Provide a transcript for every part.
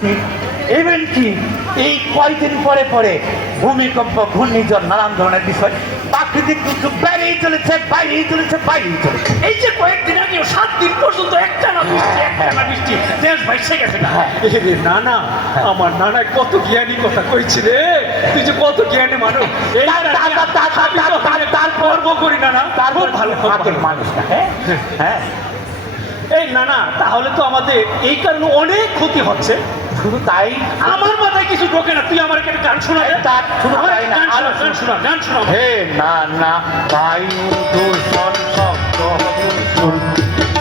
Even কি? এই কয়দিন পরে পরে ভূমিকম্প ঘূর্ণিঝড় নানান ধরনের বিষয় প্রাকৃতিক দুর্যোগ বাইরেই চলেছে বাইরেই চলেছে বাইরেই চলেছে। এই যে কয়েকদিন আগে সাত দিন পর্যন্ত একটা না বৃষ্টি একটা না বৃষ্টি দেশ ভাইসে গেছে না? রে নানা আমার নানা কত জ্ঞানী কথা কইছি রে। তুই যে কত জ্ঞানী মানুষ। এই তার- তার- তার- তার- তার- তার- তার গর্ব করি না না তারপর খুব ভালো ভালো ভালো। মানুষ না হ্যাঁ। হ্যাঁ। এই না তাহলে তো আমাদের এই কারণে অনেক ক্ষতি হচ্ছে। শুধু তাই? আমার মাথায় কিছু ঢোকে না তুই আমার একটা গান শোনা। তার শুধু তাই না, গান শোনা, আরও গান শোনা গান শোনা। হে না না বায়ু দূষণ শব্দ দূষণ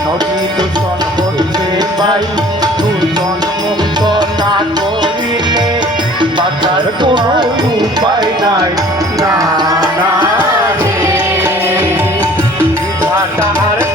নদী দূষণ হচ্ছে বায়ু দূষণ মুক্ত না করিলে বাঁচার কোনো উপায় নাই। না না রে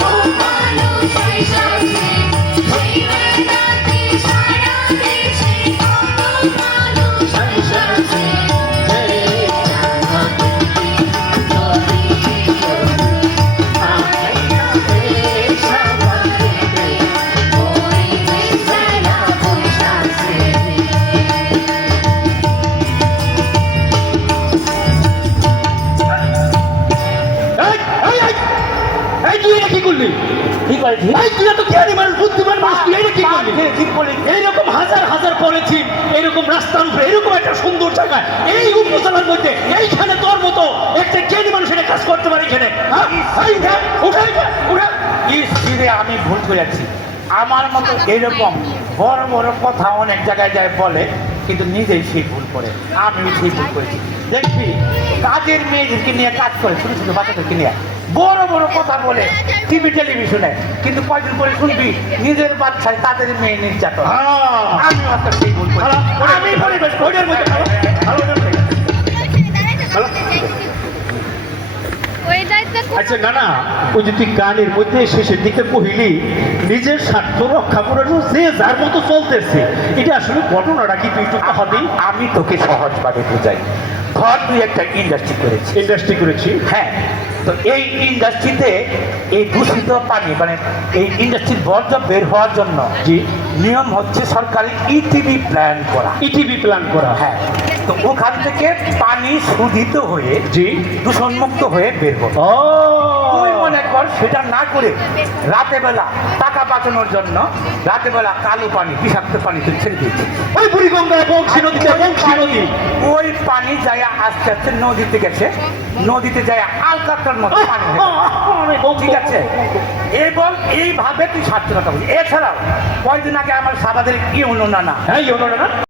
করেছি এই তুই এত জ্ঞানী মানুষ বুদ্ধিমান মানুষ তুই এটা কি করলি? ঠিক বলে এইরকম হাজার হাজার পড়েছি রাস্তার উপরে এরকম একটা সুন্দর জায়গা এই উপজেলার মধ্যে এইখানে তোর মতো একটা জ্ঞানী মানুষ এটা কাজ করতে পারে এখানে। হ্যাঁ? উঠা, উঠা, আমি ভুল করেছি আমার মতো এরকম বড় বড় কথা অনেক জায়গায় যায় বলে কিন্তু নিজেই সেই ভুল করে। আমি সেই ভুল করেছি। দেখবি কাজের মেয়েদেরকে নিয়ে কাজ করে শুধু শুধু বাচ্চাদেরকে নিয়ে। বড় বড় কথা বলে টিভি টেলিভিশনে কিন্তু কয়দিন পরে শুনবি? নিজের বাচ্চায় তাদের মেয়ে নির্যাতন। হ্যাঁ। আমি সেই ভুল করি আমি পরিবেশ আচ্ছা না না ওই যে তুই গানের মধ্যে শেষের দিকে কহিলি নিজের স্বার্থ রক্ষা করার জন্য যে যার মতো চলতেছে এটা আসলে ঘটনাটা কি তুই একটু হবেই আমি তোকে সহজভাবে বুঝাই। ধর তুই একটা ইন্ডাস্ট্রি করেছিস। ইন্ডাস্ট্রি করেছি। হ্যাঁ তো এই ইন্ডাস্ট্রিতে এই দূষিত পানি মানে এই ইন্ডাস্ট্রির বর্জ্য বের হওয়ার জন্য জি। নিয়ম হচ্ছে সরকারি ইটিভি প্ল্যান করা। ইটিভি প্ল্যান করা। হ্যাঁ। তো ওখান থেকে পানি শোধিত হয়ে জি। দূষণমুক্ত হয়ে বের হবে মনে কর সেটা না করে রাতে বেলা টাকা বাঁচানোর জন্য রাতে বেলা কালো পানি বিষাক্ত ছেড়ে দিয়েছিস ওই বংশী নদীতে বংশী নদী। ওই পানি যায় আস্তে আস্তে নদীতে গেছে। নদীতে যায় আলকাতার মতো পানি ঠিক আছে? এবং এইভাবে তুই স্বাস্থ্য কথা বলি এছাড়াও কয়েকদিন আগে আমার সাবাদের কি হলো না হ্যাঁ ইউনো না?